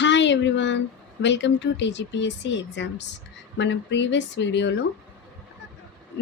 Hi everyone, welcome to TGPSC exams. మనం previous వీడియోలో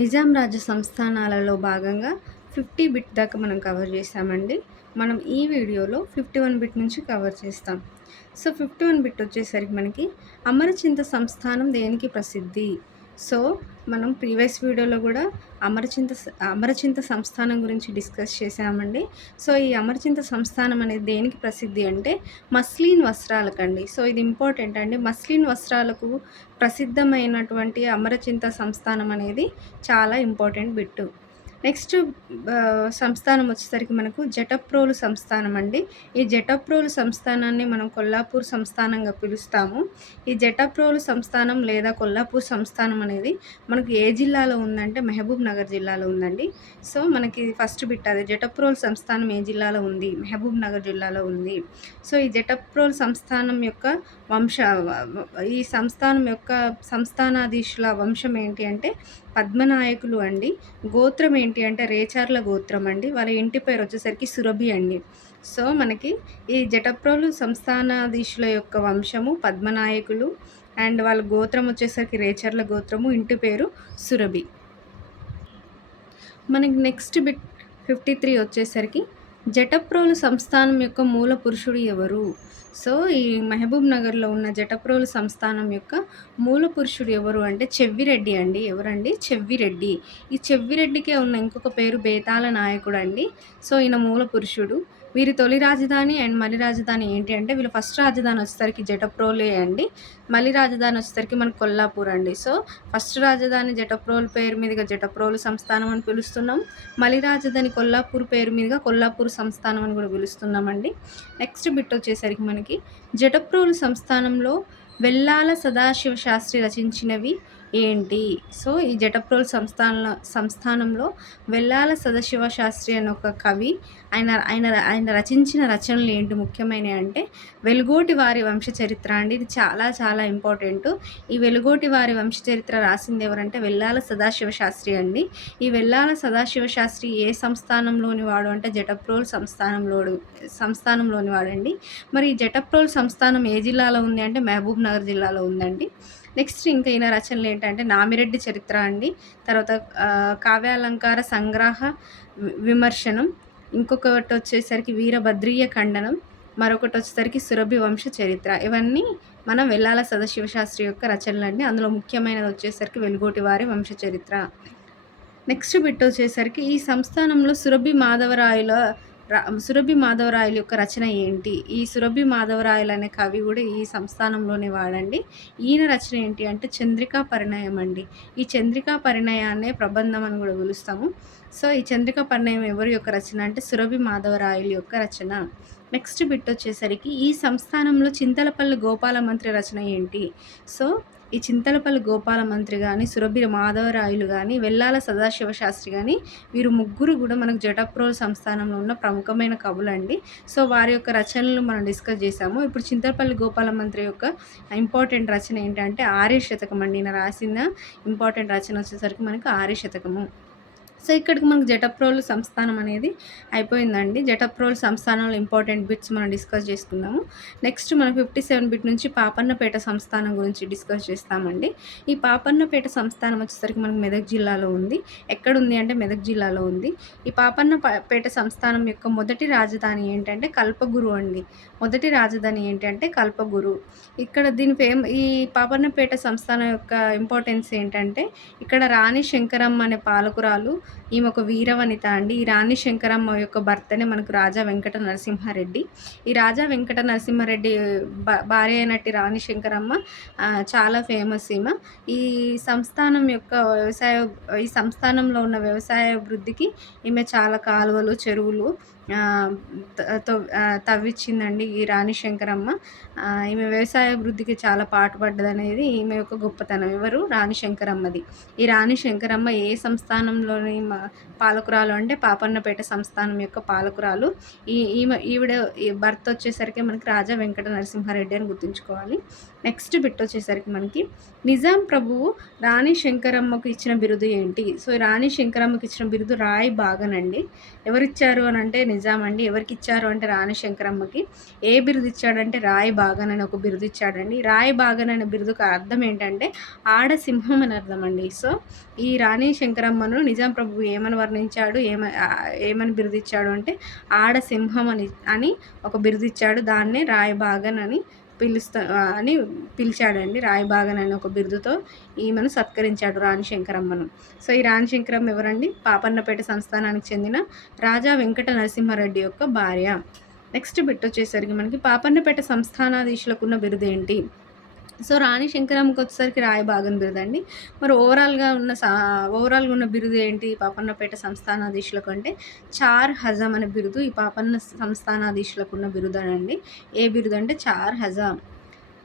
నిజాం రాజ్య సంస్థానాలలో భాగంగా 50 బిట్ దాకా మనం కవర్ చేసామండి. మనం ఈ వీడియోలో 51 బిట్ నుంచి కవర్ చేస్తాం. సో 51 బిట్ వచ్చేసరికి మనకి అమరచింత సంస్థానం దేనికి ప్రసిద్ధి. సో మనం ప్రీవియస్ వీడియోలో కూడా అమరచింత సంస్థానం గురించి డిస్కస్ చేసామండి. సో ఈ అమరచింత సంస్థానం అనేది దేనికి ప్రసిద్ధి అంటే మస్లిన్ వస్త్రాలకండి. సో ఇది ఇంపార్టెంట్ అండి. మస్లిన్ వస్త్రాలకు ప్రసిద్ధమైనటువంటి అమరచింత సంస్థానం అనేది చాలా ఇంపార్టెంట్ బిట్టు. నెక్స్ట్ సంస్థానం వచ్చేసరికి మనకు జటప్రోలు సంస్థానం అండి. ఈ జటప్రోలు సంస్థానాన్ని మనం కొల్లాపూర్ సంస్థానంగా పిలుస్తాము. ఈ జటప్రోలు సంస్థానం లేదా కొల్లాపూర్ సంస్థానం అనేది మనకు ఏ జిల్లాలో ఉందంటే మహబూబ్ నగర్ జిల్లాలో ఉందండి. సో మనకి ఫస్ట్ బిట్ అదే, జటప్రోలు సంస్థానం ఏ జిల్లాలో ఉంది, మహబూబ్ నగర్ జిల్లాలో ఉంది. సో ఈ జటప్రోలు సంస్థానం యొక్క ఈ సంస్థానం యొక్క సంస్థానాధీశుల వంశం ఏంటి అంటే పద్మనాయకులు అండి. గోత్రం ఏంటి అంటే రేచార్ల గోత్రం అండి. వాళ్ళ ఇంటి పేరు వచ్చేసరికి సురభి అండి. సో మనకి ఈ జటప్రోలు సంస్థానాధీశుల యొక్క వంశము పద్మనాయకులు అండ్ వాళ్ళ గోత్రం వచ్చేసరికి రేచర్ల గోత్రము, ఇంటి పేరు సురభి. మనకి నెక్స్ట్ బిట్ 53 వచ్చేసరికి జటప్రోలు సంస్థానం యొక్క మూల పురుషుడు ఎవరు. సో ఈ మహబూబ్ నగర్లో ఉన్న జటప్రోలు సంస్థానం యొక్క మూల పురుషుడు ఎవరు అంటే చెవ్విరెడ్డి అండి. ఎవరండి? చెవ్విరెడ్డి. ఈ చెవ్విరెడ్డికే ఉన్న ఇంకొక పేరు బేతాళ నాయకుడు అండి. సో ఈయన మూల పురుషుడు. వీరి తొలి రాజధాని అండ్ మలి రాజధాని ఏంటి అంటే, వీళ్ళ ఫస్ట్ రాజధాని వచ్చేసరికి జటప్రోలే అండి. మలి రాజధాని వచ్చేసరికి మనకు కొల్లాపూర్ అండి. సో ఫస్ట్ రాజధాని జటప్రోలు పేరు మీదుగా జటప్రోలు సంస్థానం అని పిలుస్తున్నాం. మలి రాజధాని కొల్లాపూర్ పేరు మీదుగా కొల్లాపూర్ సంస్థానం అని కూడా పిలుస్తున్నామండి. నెక్స్ట్ బిట్ వచ్చేసరికి మనకి జటప్రోలు సంస్థానంలో వెల్లాల సదాశివ శాస్త్రి రచించినవి ఏంటి. సో ఈ జటప్రోలు సంస్థానంలో వెల్లాల సదాశివ శాస్త్రి అనే ఒక కవి ఆయన రచించిన రచనలు ఏంటి ముఖ్యమైనవి అంటే వెలుగోటి వారి వంశ చరిత్ర అండి. ఇది చాలా చాలా ఇంపార్టెంట్. ఈ వెలుగోటి వారి వంశ చరిత్ర రాసింది ఎవరంటే వెల్లాల సదాశివ శాస్త్రి అండి. ఈ వెల్లాల సదాశివ శాస్త్రి ఏ సంస్థానంలోని వాడు అంటే జటప్రోలు సంస్థానంలోని వాడండి. మరి ఈ జటప్రోలు సంస్థానం ఏ జిల్లాలో ఉంది అంటే మహబూబ్ నగర్ జిల్లాలో ఉందండి. నెక్స్ట్ ఇంకా ఈయన రచనలు ఏంటంటే నామిరెడ్డి చరిత్ర అండి. తర్వాత కావ్యాలంకార సంగ్రహ విమర్శనం, ఇంకొకటి వచ్చేసరికి వీరభద్రీయ ఖండనం, మరొకటి వచ్చేసరికి సురభి వంశ చరిత్ర. ఇవన్నీ మనం వెల్లాల సదాశివశాస్త్రి యొక్క రచనలండి. అందులో ముఖ్యమైనది వచ్చేసరికి వెలుగోటి వారి వంశ చరిత్ర. నెక్స్ట్ బిట్ వచ్చేసరికి ఈ సంస్థానంలో సురభి మాధవరాయల యొక్క రచన ఏంటి. ఈ సురభి మాధవరాయలు అనే కవి కూడా ఈ సంస్థానంలోనే వాడండి. ఈయన రచన ఏంటి అంటే చంద్రికా పరిణయం అండి. ఈ చంద్రికా పరిణయాన్నే ప్రబంధం అని కూడా పిలుస్తాము. సో ఈ చంద్రికా పరిణయం ఎవరి యొక్క రచన అంటే సురభి మాధవరాయల యొక్క రచన. నెక్స్ట్ బిట్ వచ్చేసరికి ఈ సంస్థానంలో చింతలపల్లి గోపాల మంత్రి రచన ఏంటి. సో ఈ చింతలపల్లి గోపాల మంత్రి కానీ, సురభి మాధవరాయలు కానీ, వెల్లాల సదాశివ శాస్త్రి కానీ, వీరు ముగ్గురు కూడా మనకు జటప్రోలు సంస్థానంలో ఉన్న ప్రముఖమైన కవులండి. సో వారి యొక్క రచనలు మనం డిస్కస్ చేసాము. ఇప్పుడు చింతలపల్లి గోపాల మంత్రి యొక్క ఇంపార్టెంట్ రచన ఏంటంటే ఆర్య శతకం అండి. ఈయన రాసిన ఇంపార్టెంట్ రచన వచ్చేసరికి మనకు ఆర్య శతకము. సో ఇక్కడికి మనకు జటప్రోలు సంస్థానం అనేది అయిపోయిందండి. జటప్రోలు సంస్థానంలో ఇంపార్టెంట్ బిట్స్ మనం డిస్కస్ చేసుకుందాము. నెక్స్ట్ మనం 57 బిట్ నుంచి పాపన్నపేట సంస్థానం గురించి డిస్కస్ చేస్తామండి. ఈ పాపన్నపేట సంస్థానం వచ్చేసరికి మనకు మెదక్ జిల్లాలో ఉంది. ఎక్కడుంది అంటే మెదక్ జిల్లాలో ఉంది. ఈ పాపన్నపేట సంస్థానం యొక్క మొదటి రాజధాని ఏంటంటే కల్పగురు అండి. మొదటి రాజధాని ఏంటంటే కల్పగురు. ఇక్కడ ఈ పాపన్నపేట సంస్థానం యొక్క ఇంపార్టెన్స్ ఏంటంటే ఇక్కడ రాణి శంకరమ్మ అనే పాలకురాలు, ఈమె ఒక వీరవనిత అండి. ఈ రాణి శంకరమ్మ యొక్క భర్తనే మనకు రాజా వెంకట నరసింహారెడ్డి. ఈ రాజా వెంకట నరసింహారెడ్డి భార్య అయినట్టు రాణి శంకరమ్మ చాలా ఫేమస్ ఈమె. ఈ సంస్థానంలో ఉన్న వ్యవసాయ అభివృద్ధికి ఈమె చాలా కాలువలు, చెరువులు తవ్విచ్చిందండి ఈ రాణి శంకరమ్మ. ఈమె వ్యవసాయ అభివృద్ధికి చాలా పాటుపడ్డదనేది ఈమె యొక్క గొప్పతనం. ఎవరు? రాణి శంకరమ్మది. ఈ రాణి శంకరమ్మ ఏ సంస్థానంలోని పాలకురాలు అంటే పాపన్నపేట సంస్థానం యొక్క పాలకురాలు. ఈవిడ భర్త వచ్చేసరికి మనకి రాజా వెంకట నరసింహారెడ్డి అని గుర్తుంచుకోవాలి. నెక్స్ట్ బిట్ వచ్చేసరికి మనకి నిజాం ప్రభువు రాణి శంకరమ్మకు ఇచ్చిన బిరుదు ఏంటి. సో రాణి శంకరమ్మకి ఇచ్చిన బిరుదు రాయ్ బాగన్ అండి. ఎవరిచ్చారు అని అంటే నిజాం అండి. ఎవరికిచ్చారు అంటే రాణి శంకరమ్మకి. ఏ బిరుదు ఇచ్చాడంటే రాయి బాగన్ అని ఒక బిరుదు ఇచ్చాడండి. రాయి బాగన్ అనే బిరుదుకు అర్థం ఏంటంటే ఆడ సింహం అని అర్థం అండి. సో, ఈ రాణి శంకరమ్మను నిజాం ప్రభువు ఏమని వర్ణించాడు, ఏమని బిరుదిచ్చాడు అంటే ఆడ సింహం అని ఒక బిరుదిచ్చాడు. దాన్నే రాయి బాగన్ అని అని పిలిచాడండి. రాయబాగన్ అనే ఒక బిరుదుతో ఈమెను సత్కరించాడు రాణి శంకరమ్మను. సో, ఈ రాణి శంకరమ్మ ఎవరండి? పాపన్నపేట సంస్థానానికి చెందిన రాజా వెంకట నరసింహారెడ్డి యొక్క భార్య. నెక్స్ట్ బిట్ వచ్చేసరికి మనకి పాపన్నపేట సంస్థానాధీశులకున్న బిరుదేంటి? సో, రాణి శంకరమ్మకి వచ్చేసరికి రాయబాగన్ బిరుదండి. మరి ఓవరాల్‌గా ఉన్న బిరుదు ఏంటి పాపన్నపేట సంస్థానాధీశులకు అంటే చార్ హజం అనే బిరుదు ఈ పాపన్న సంస్థానాధీశులకున్న బిరుదనండి. ఏ బిరుదంటే చార్ హజం.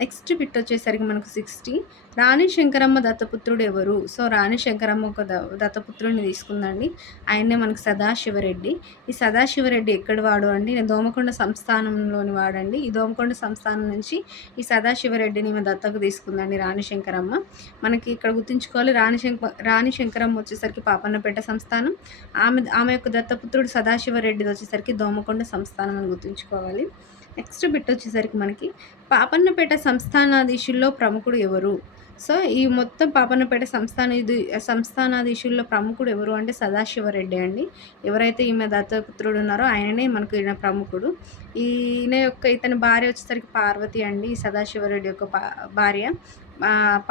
నెక్స్ట్ బిట్ వచ్చేసరికి మనకు 60 రాణి శంకరమ్మ దత్తపుత్రుడు ఎవరు? సో, రాణి శంకరమ్మ ఒక దత్తపుత్రుడిని తీసుకుందండి. ఆయన్నే మనకు సదాశివరెడ్డి. ఈ సదాశివరెడ్డి ఎక్కడి వాడు అండి? దోమకొండ సంస్థానంలోని వాడండి. ఈ దోమకొండ సంస్థానం నుంచి ఈ సదాశివరెడ్డిని ఈమె దత్తకు తీసుకుందండి రాణి శంకరమ్మ. మనకి ఇక్కడ గుర్తుంచుకోవాలి రాణి శంకరమ్మ వచ్చేసరికి పాపన్నపేట సంస్థానం. ఆమె యొక్క దత్తపుత్రుడు సదాశివరెడ్డిది వచ్చేసరికి దోమకొండ సంస్థానం అని గుర్తుంచుకోవాలి. నెక్స్ట్ బిట్ వచ్చేసరికి మనకి పాపన్నపేట సంస్థానాధీశుల్లో ప్రముఖుడు ఎవరు? సో, ఈ మొత్తం పాపన్నపేట సంస్థానాధీశుల్లో ప్రముఖుడు ఎవరు అంటే సదాశివరెడ్డి అండి. ఎవరైతే ఈమె దత్తపుత్రుడు ఉన్నారో ఆయననే మనకు ఈయన ప్రముఖుడు. ఇతని భార్య వచ్చేసరికి పార్వతి అండి. ఈ సదాశివరెడ్డి యొక్క భార్య.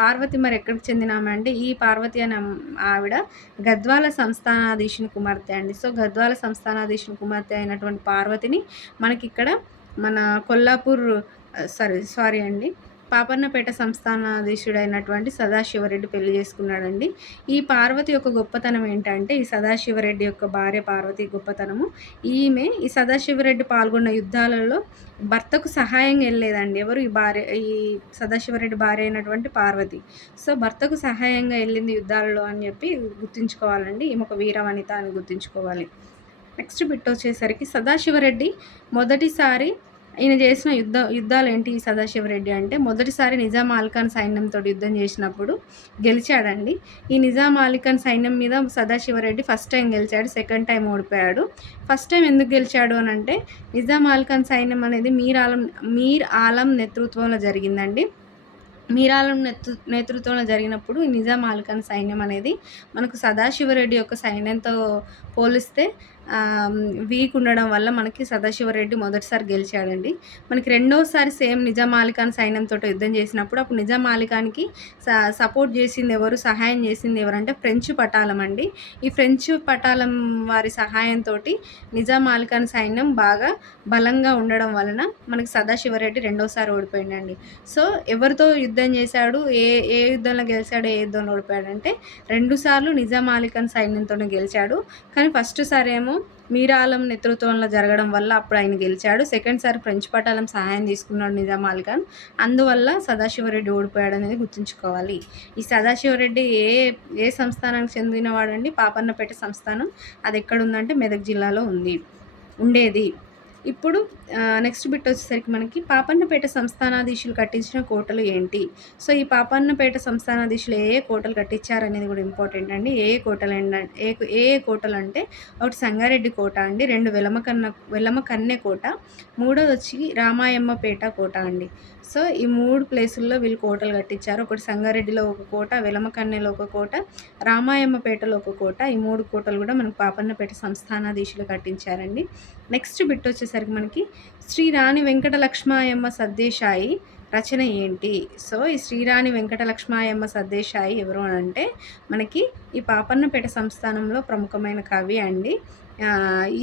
పార్వతి మరి ఎక్కడికి చెందిన ఆమె అంటే ఈ పార్వతి అనే ఆవిడ గద్వాల సంస్థానాధీశుని కుమార్తె అండి. సో, గద్వాల సంస్థానాధీశుని కుమార్తె అయినటువంటి పార్వతిని మనకిక్కడ మన కొల్లాపూర్ సారీ అండి పాపన్నపేట సంస్థానాధీశుడైనటువంటి సదాశివరెడ్డి పెళ్లి చేసుకున్నాడండి. ఈ పార్వతి యొక్క గొప్పతనం ఏంటంటే ఈ సదాశివరెడ్డి యొక్క భార్య పార్వతి గొప్పతనము ఈ సదాశివరెడ్డి పాల్గొన్న యుద్ధాలలో భర్తకు సహాయంగా వెళ్ళలేదండి. ఎవరు? ఈ సదాశివరెడ్డి భార్య అయినటువంటి పార్వతి. సో, భర్తకు సహాయంగా వెళ్ళింది యుద్ధాలలో అని చెప్పి గుర్తుంచుకోవాలండి. ఈమె ఒక వీరవనిత అని గుర్తుంచుకోవాలి. నెక్స్ట్ బిట్ వచ్చేసరికి సదాశివరెడ్డి మొదటిసారి ఈయన చేసిన యుద్ధాలు ఏంటి ఈ సదాశివరెడ్డి అంటే మొదటిసారి నిజాం అలీఖాన్ సైన్యంతో యుద్ధం చేసినప్పుడు గెలిచాడండి. ఈ నిజాం అలీఖాన్ సైన్యం మీద సదాశివరెడ్డి ఫస్ట్ టైం గెలిచాడు. సెకండ్ టైం ఓడిపోయాడు. ఫస్ట్ టైం ఎందుకు గెలిచాడు అని అంటే నిజాం అలీఖాన్ సైన్యం అనేది మీర్ ఆలం నేతృత్వంలో జరిగిందండి. మీర్ ఆలం నేతృత్వంలో జరిగినప్పుడు ఈ నిజాం అలీఖాన్ సైన్యం అనేది మనకు సదాశివరెడ్డి యొక్క సైన్యంతో పోలిస్తే వీక్ ఉండడం వల్ల మనకి సదాశివరెడ్డి మొదటిసారి గెలిచాడండి. మనకి రెండోసారి సేమ్ నిజాం అలీఖాన్ సైన్యంతో యుద్ధం చేసినప్పుడు అప్పుడు నిజాం అలీఖాన్కి సపోర్ట్ చేసింది ఎవరు, సహాయం చేసింది ఎవరంటే ఫ్రెంచ్ పటాలం అండి. ఈ ఫ్రెంచ్ పటాలం వారి సహాయంతో నిజాం అలీఖాన్ సైన్యం బాగా బలంగా ఉండడం వలన మనకి సదాశివరెడ్డి రెండోసారి ఓడిపోయిందండి. సో, ఎవరితో యుద్ధం చేశాడు, ఏ యుద్ధంలో గెలిచాడు, ఏ యుద్ధంలో ఓడిపోయాడంటే 2 సార్లు నిజాం అలీఖాన్ సైన్యంతోనే గెలిచాడు. కానీ ఫస్ట్ సారి ఏమో మీర్ ఆలం నేతృత్వంలో జరగడం వల్ల అప్పుడు ఆయన గెలిచాడు. సెకండ్ సారి ఫ్రెంచ్ పటాలం సహాయం తీసుకున్నాడు నిజాం అలీఖాన్. అందువల్ల సదాశివరెడ్డి ఓడిపోయాడు అనేది గుర్తుంచుకోవాలి. ఈ సదాశివరెడ్డి ఏ సంస్థానానికి చెందినవాడండి? పాపన్నపేట సంస్థానం. అది ఎక్కడుందంటే మెదక్ జిల్లాలో ఉండేది. ఇప్పుడు నెక్స్ట్ బిట్ వచ్చేసరికి మనకి పాపన్నపేట సంస్థానాధీశులు కట్టించిన కోటలు ఏంటి? సో, ఈ పాపన్నపేట సంస్థానాధీశులు ఏ కోటలు కట్టించారనేది కూడా ఇంపార్టెంట్ అండి. ఏ కోటలు అంటే ఒకటి సంగారెడ్డి కోట అండి, 2 వెలమకన్నె కోట, మూడోది వచ్చి రామాయమ్మపేట కోట అండి. సో, ఈ 3 ప్లేసుల్లో వీళ్ళు కోటలు కట్టించారు. ఒకటి సంగారెడ్డిలో ఒక కోట, వెలమకన్నెలో ఒక కోట, రామాయమ్మపేటలో ఒక కోట. ఈ 3 కోటలు కూడా మనకు పాపన్నపేట సంస్థానాధీశులు కట్టించారండి. నెక్స్ట్ బిట్ వచ్చేసరికి మనకి శ్రీ రాణి వెంకటలక్ష్మాయమ్మ సద్దేశాయి రచన ఏంటి? సో, ఈ శ్రీరాణి వెంకటలక్ష్మాయమ్మ సద్దేశాయి ఎవరు అని అంటే మనకి ఈ పాపన్నపేట సంస్థానంలో ప్రముఖమైన కవి అండి.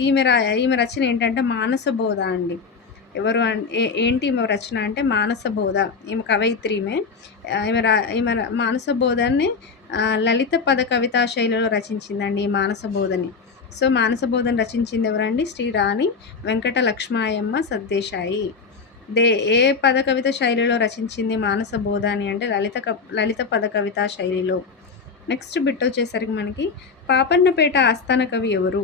ఈమె రచన ఏంటంటే మానసబోధ అండి. ఎవరు ఏంటి ఈమె రచన అంటే మానసబోధ. ఈమె కవయిత్రి. ఈమె మానసబోధని లలిత పద కవితా శైలిలో రచించిందండి ఈ మానసబోధని. సో, మానసబోధని రచించింది ఎవరండి? శ్రీ రాణి వెంకటలక్ష్మాయమ్మ సద్దేశాయి. ఏ పద కవిత శైలిలో రచించింది మానసబోధ అని అంటే లలిత పద కవితా శైలిలో. నెక్స్ట్ బిట్ వచ్చేసరికి మనకి పాపన్నపేట ఆస్థాన కవి ఎవరు?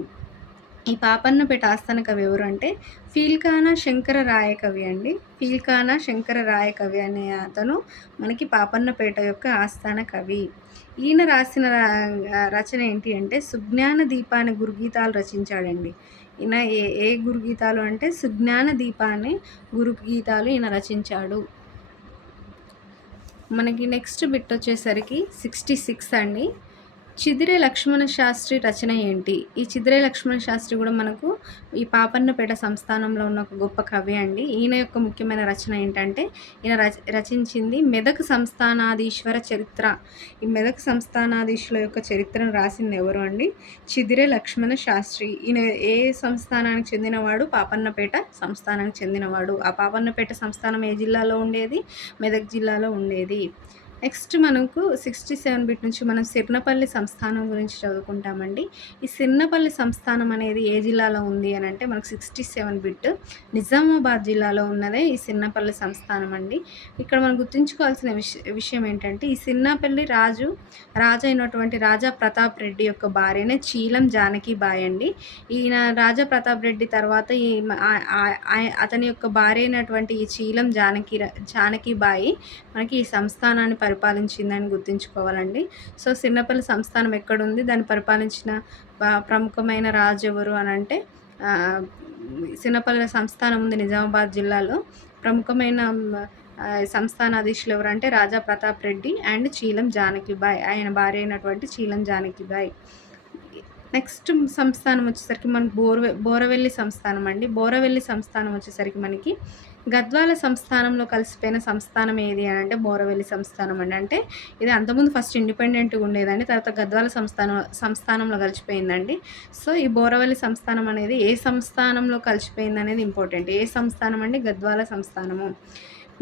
ఈ పాపన్నపేట ఆస్థాన కవి ఎవరు అంటే ఫీల్కానా శంకర రాయకవి అండి. ఫీల్కానా శంకర రాయకవి అనే అతను మనకి పాపన్నపేట యొక్క ఆస్థాన కవి. ఈయన రాసిన రచన ఏంటి అంటే సుజ్ఞాన దీపాన్ని గురుగీతాలు రచించాడండి. ఈయన ఏ ఏ గురు గీతాలు అంటే సుజ్ఞాన దీప అనే గురు గీతాలు ఈయన రచించాడు. మనకి నెక్స్ట్ బిట్ వచ్చేసరికి 66 అండి. చిదిరె లక్ష్మణ శాస్త్రి రచన ఏంటి? ఈ చిదిరె లక్ష్మణ శాస్త్రి కూడా మనకు ఈ పాపన్నపేట సంస్థానంలో ఉన్న ఒక గొప్ప కవి అండి. ఈయన యొక్క ముఖ్యమైన రచన ఏంటంటే ఈయన రచించింది మెదక్ సంస్థానాధీశ్వర చరిత్ర. ఈ మెదక్ సంస్థానాధీశుల యొక్క చరిత్రను రాసింది ఎవరు అండి? చిదిరె లక్ష్మణ శాస్త్రి. ఈయన ఏ సంస్థానానికి చెందినవాడు? పాపన్నపేట సంస్థానానికి చెందినవాడు. ఆ పాపన్నపేట సంస్థానం ఏ జిల్లాలో ఉండేది? మెదక్ జిల్లాలో ఉండేది. నెక్స్ట్ మనకు 67 బిట్ నుంచి మనం సిర్నపల్లి సంస్థానం గురించి చదువుకుంటామండి. ఈ సిర్నపల్లి సంస్థానం అనేది ఏ జిల్లాలో ఉంది అని అంటే మనకు 67 బిట్ నిజామాబాద్ జిల్లాలో ఉన్నదే ఈ సిర్నపల్లి సంస్థానం అండి. ఇక్కడ మనం గుర్తుంచుకోవాల్సిన విషయం ఏంటంటే ఈ సిర్నపల్లి రాజు అయినటువంటి రాజా ప్రతాప్ రెడ్డి యొక్క భార్యనే చీలం జానకిబాయి అండి. ఈయన రాజా ప్రతాప్ రెడ్డి తర్వాత ఈ అతని యొక్క భార్య అయినటువంటి ఈ చీలం జానకిబాయి మనకి ఈ సంస్థానాన్ని పరిపాలించిందని గుర్తుంచుకోవాలండి. సో సిర్నపల్లి సంస్థానం ఎక్కడుంది? దాన్ని పరిపాలించిన ప్రముఖమైన రాజు ఎవరు అని అంటే సిర్నపల్లి సంస్థానం ఉంది నిజామాబాద్ జిల్లాలో. ప్రముఖమైన సంస్థానాధీశులు ఎవరంటే రాజా ప్రతాప్ రెడ్డి అండ్ చీలం జానకిబాయి, ఆయన భార్య అయినటువంటి చీలం జానకిబాయి. నెక్స్ట్ సంస్థానం వచ్చేసరికి మనకి బోరవెల్లి సంస్థానం అండి. బోరవెల్లి సంస్థానం వచ్చేసరికి మనకి గద్వాల సంస్థానంలో కలిసిపోయిన సంస్థానం ఏది అని అంటే బోరవెల్లి సంస్థానం అండి. అంటే ఇది అంతకుముందు ఫస్ట్ ఇండిపెండెంట్గా ఉండేదండి, తర్వాత గద్వాల సంస్థానంలో కలిసిపోయిందండి. సో ఈ బోరవెల్లి సంస్థానం అనేది ఏ సంస్థానంలో కలిసిపోయింది అనేది ఇంపార్టెంట్. ఏ సంస్థానం అండి? గద్వాల సంస్థానము.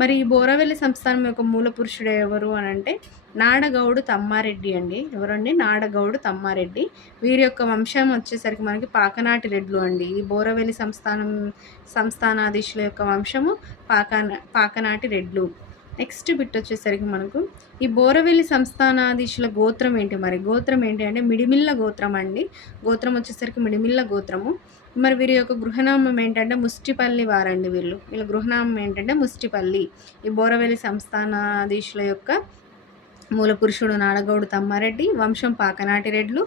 మరి ఈ బోరవెల్లి సంస్థానం యొక్క మూల పురుషుడు ఎవరు అని అంటే నాడగౌడు తమ్మారెడ్డి అండి. ఎవరండి? నాడగౌడు తమ్మారెడ్డి. వీరి యొక్క వంశం వచ్చేసరికి మనకి పాకనాటి రెడ్లు అండి. ఈ బోరవెల్లి సంస్థానాధీశుల యొక్క వంశము పాకనాటి రెడ్లు. నెక్స్ట్ బిట్ వచ్చేసరికి మనకు ఈ బోరవెల్లి సంస్థానాధీశుల గోత్రం ఏంటి? మరి గోత్రం ఏంటి అంటే మిడిమిల్ల గోత్రం అండి. గోత్రం వచ్చేసరికి మిడిమిల్ల గోత్రము. మరి వీరి యొక్క గృహనామం ఏంటంటే ముష్టిపల్లి వారండి. వీళ్ళ గృహనామం ఏంటంటే ముష్టిపల్లి. ఈ బోరవెల్లి సంస్థానాధీశుల యొక్క మూల పురుషుడు నాడగౌడు తమ్మారెడ్డి, వంశం పాకనాటి రెడ్లు,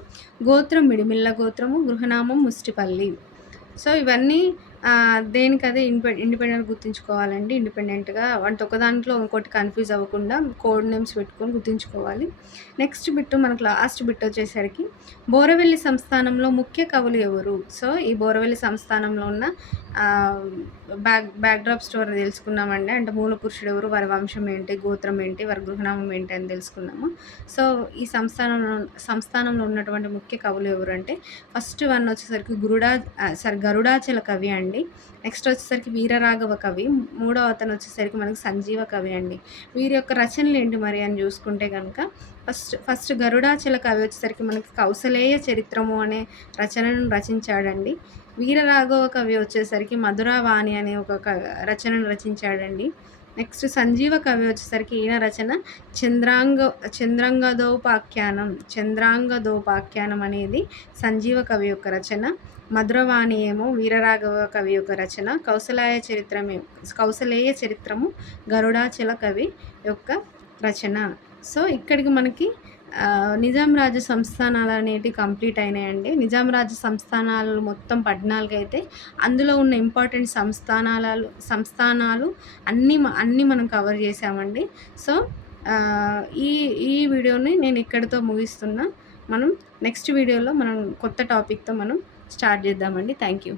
గోత్రం మిడిమిల్ల గోత్రము, గృహనామం ముష్టిపల్లి. సో ఇవన్నీ దేనికదే ఇండిపెండెంట్ గుర్తుంచుకోవాలండి. ఇండిపెండెంట్గా అంటే ఒక దాంట్లో ఇంకోటి కన్ఫ్యూజ్ అవ్వకుండా కోడ్ నేమ్స్ పెట్టుకొని గుర్తుంచుకోవాలి. నెక్స్ట్ బిట్ మనకు లాస్ట్ బిట్ వచ్చేసరికి బోరవెల్లి సంస్థానంలో ముఖ్య కవులు ఎవరు? సో ఈ బోరవెల్లి సంస్థానంలో ఉన్న బ్యాక్డ్రాప్ స్టోరీ తెలుసుకున్నామండి. అంటే మూల పురుషుడు ఎవరు, వారి వంశం ఏంటి, గోత్రం ఏంటి, వారి గృహనామం ఏంటి అని తెలుసుకున్నాము. సో ఈ సంస్థానంలో ఉన్నటువంటి ముఖ్య కవులు ఎవరు అంటే ఫస్ట్ వన్ వచ్చేసరికి గరుడాచల కవి అండి. నెక్స్ట్ వచ్చేసరికి వీరరాఘవ కవి. మూడవ అతను వచ్చేసరికి మనకి సంజీవ కవి అండి. వీరి యొక్క రచనలు ఏంటి మరి అని చూసుకుంటే కనుక ఫస్ట్ గరుడాచల కవి వచ్చేసరికి మనకి కౌసలేయ చరిత్రము అనే రచనను రచించాడండి. వీరరాఘవ కవి వచ్చేసరికి మధురావాణి అనే ఒక రచనను రచించాడండి. నెక్స్ట్ సంజీవ కవి వచ్చేసరికి ఈయన రచన చంద్రాంగదోపాఖ్యానం అనేది సంజీవ కవి యొక్క రచన. మధురవాణి ఏమో వీరరాఘవ కవి యొక్క రచన. కౌసలేయ చరిత్రము గరుడాచల కవి యొక్క రచన. సో ఇక్కడికి మనకి నిజాం రాజు సంస్థానాలు అనేటివి కంప్లీట్ అయినాయండి. నిజాం రాజు సంస్థానాలు మొత్తం 14 అయితే అందులో ఉన్న ఇంపార్టెంట్ సంస్థానాలు అన్నీ మనం కవర్ చేసామండి. సో ఈ వీడియోని నేను ఇక్కడితో ముగిస్తున్నా. మనం నెక్స్ట్ వీడియోలో మనం కొత్త టాపిక్తో మనం స్టార్ట్ చేద్దామండి. Thank you.